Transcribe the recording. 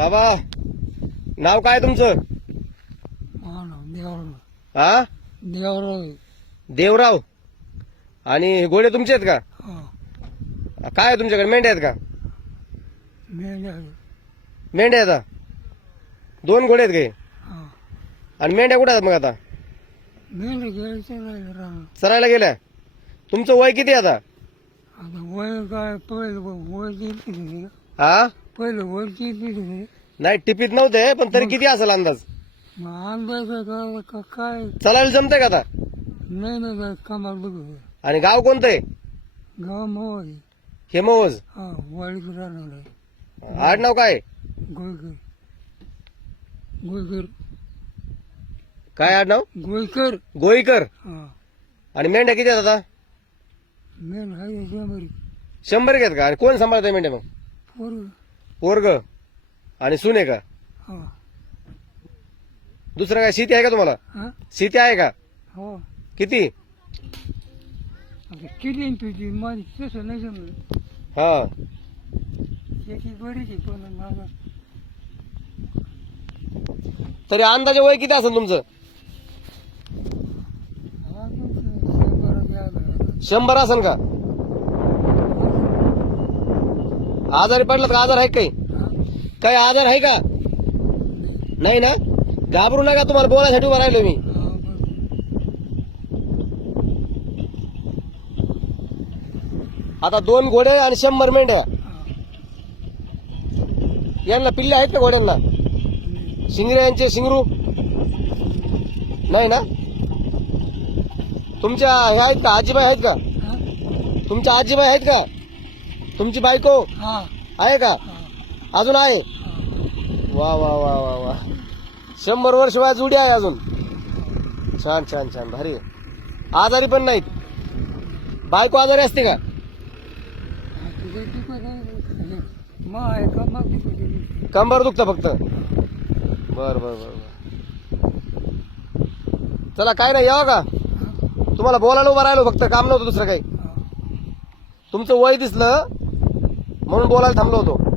बाबा नाव काय तुमचं? हा देवराव. हा देवराव. आणि हे घोडे तुमचे आहेत का? हा. काय आहे तुमच्याकडे? मेंढ्या आहेत का? मेंढ्या. का? दोन घोडे आहेत काही हा? आणि मेंढ्या कुठे आहेत मग आता? चरायला गेल्या? तुमचं वय किती आता? आता वय काय हा पहिलं किती होते नाही टिपीत नव्हते पण तरी किती असेल अंदाज? अंदाज का- का- काय? चालायला जमतंय का आता? नाही ना कमाल बघ. आणि गाव कोणतं आहे गाव मोवाडी हेमवज हा वाडीत राहणार आहे. आडनाव काय? आहे? गोयकर गोयकर काय आडनाव गोयकर गोईकर हा. आणि मेंढ्या किती आहेत आता? मेन हाय शंभर. शंभर घेत का? आणि कोण सांभाळतंय मेंढ्या मग? पोर. पोरग आणि सुने का? हा. दुसरं काय शेती आहे का तुम्हाला? हा? शेती आहे का? हो. किती? आता किती न तुझी माझी तसं नाही जमलं हा. शेती बरीच आहे पण माझा तरी अंदाजे वय किती असेल तुमचं? शंभर असेल का? आजारी पडलात का? आजार आहे काही? काही आजार आहे का? नाही ना? घाबरू नका तुम्हाला बोलायसाठी उभा राहिलो मी. आता दोन घोडे आणि शंभर मेंढ्या. यांना पिल्ले आहेत का घोड्यांना? शिंगरे यांचे शिंगरू? नाही ना? तुमच्या हे आहेत का? आजीबाई आहेत का? तुमच्या आजीबाई आहेत का? तुमची बायको? आहे का? अजून आहे? वा वा वा वा वा. शंभर वर्ष वया जुडी आहे अजून. छान छान छान. भारी. आजारी पण नाहीत. बायको आजारी असते का? कंबर दुखतं फक्त. बर बर बर. चला काय नाही यावं का? तुम्हाला बोलायला उभं राहिलो फक्त काम नव्हतं दुसरं काही. तुमचं वय दिसलं म्हणून बोलायला थांबलो होतो.